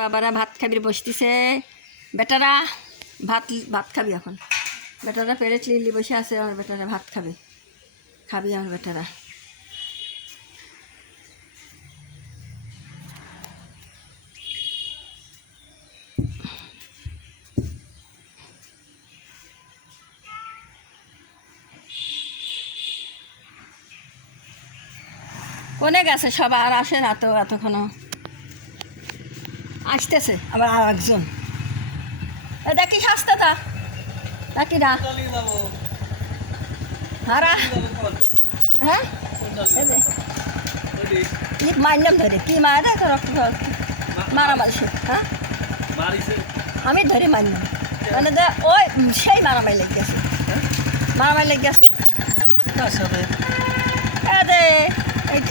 বাবারা ভাত খাবি বসতেছে। বেটারা ভাত ভাত খাবি এখন। বেটারা প্লেট লিলি বসে আছে, আমার বেটারা ভাত খাবে। খাবি আমার বেটারা। কোনে গেছে সব, আর আসে না তো এতক্ষণও। আসতেছে আবার আর একজন। দেখি শাস্তাটা দেখি না হারা। হ্যাঁ কি মারলাম ধরে, কি মারে রক্ত মারা মারছে। হ্যাঁ আমি ধরে মারলাম, মানে ওই সেই মারামারি লেগে গেছে, মারামারি লেগে গেছে।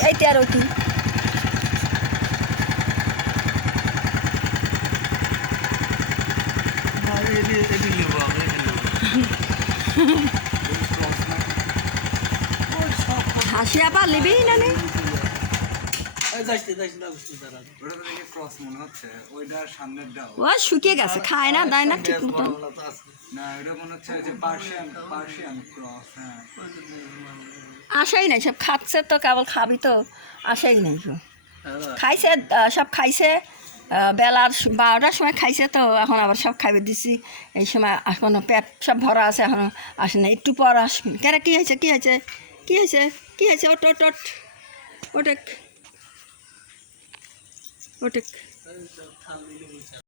এইটা আর ওইটি হাসিয়া পারলিবি না নে। ও শুকিয়ে গেছে, খায় না দেয় না ঠিক মতো। আশাই নাই, সব খাচ্ছে তো, কেবল খাবি তো, আশাই নাই। খাইছে সব খাইছে, বেলার 12টার সময় খাইছে তো, এখন আবার সব খাইবে দিছি। এই সময় এখনো পেট সব ভরা আছে, এখনো আসে না, একটু পর আসবেন। কেন কী হয়েছে, কী হয়েছে, কী হয়েছে, কী হয়েছে? ওট ওট ওট ওটেক ওটেক।